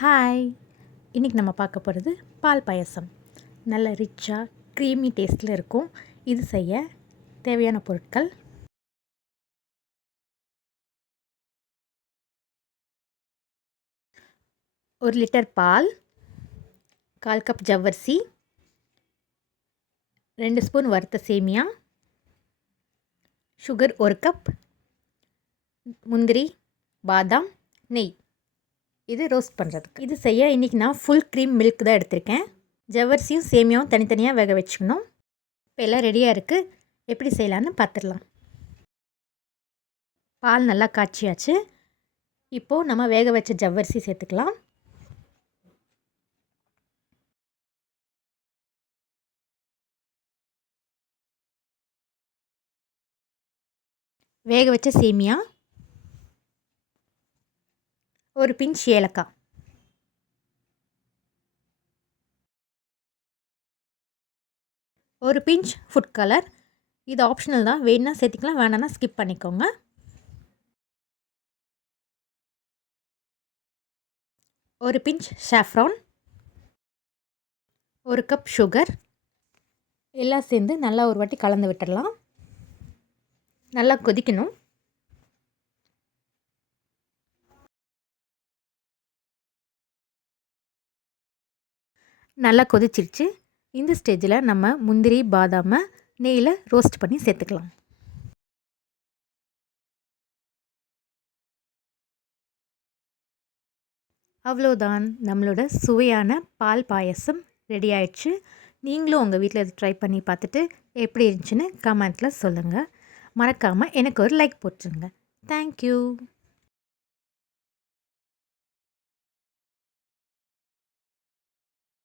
Hi! இன்றைக்கி நம்ம பார்க்க போகிறது பால் பாயசம். நல்ல ரிச்சாக க்ரீமி டேஸ்ட்டில் இருக்கும். இது செய்ய தேவையான பொருட்கள்: 1 லிட்டர் பால், 1/4 கப் ஜவ்வரிசி, 2 ஸ்பூன் வறுத்த சேமியா, சுகர் 1 கப், முந்திரி, பாதாம், நெய். இது ரோஸ்ட் பண்ணுறதுக்கு. இது செய்ய இன்றைக்கி நான் ஃபுல் க்ரீம் மில்க் தான் எடுத்திருக்கேன். ஜவ்வரிசியும் சேமியாவும் தனித்தனியாக வேக வச்சுக்கணும். இப்போ எல்லாம் ரெடியாக இருக்குது. எப்படி செய்யலான்னு பார்த்துடலாம். பால் நல்லா காய்ச்சியாச்சு. இப்போது நம்ம வேக வச்ச ஜவ்வரிசி சேர்த்துக்கலாம். வேக வச்ச சேமியா, ஒரு பிஞ்ச் ஏலக்காய், ஒரு பிஞ்ச் ஃபுட் கலர். இது ஆப்ஷனல் தான், வேணும்னா சேர்த்துக்கலாம், வேணான்னா ஸ்கிப் பண்ணிக்கோங்க. ஒரு பிஞ்ச் சாஃப்ரான், 1 கப் சுகர். எல்லாம் சேர்ந்து நல்லா ஒரு வாட்டி கலந்து விட்டுடலாம். நல்லா கொதிக்கணும். நல்லா கொதிச்சிருச்சு. இந்த ஸ்டேஜில் நம்ம முந்திரி, பாதாமை நெய்யில் ரோஸ்ட் பண்ணி சேர்த்துக்கலாம். அவ்வளோதான், நம்மளோட சுவையான பால் பாயசம் ரெடி ஆயிடுச்சு. நீங்களும் உங்கள் வீட்டில் இதை ட்ரை பண்ணி பார்த்துட்டு எப்படி இருந்துச்சுன்னு கமெண்ட்டில் சொல்லுங்கள். மறக்காமல் எனக்கு ஒரு லைக் போட்டுருங்க. தேங்க்யூ.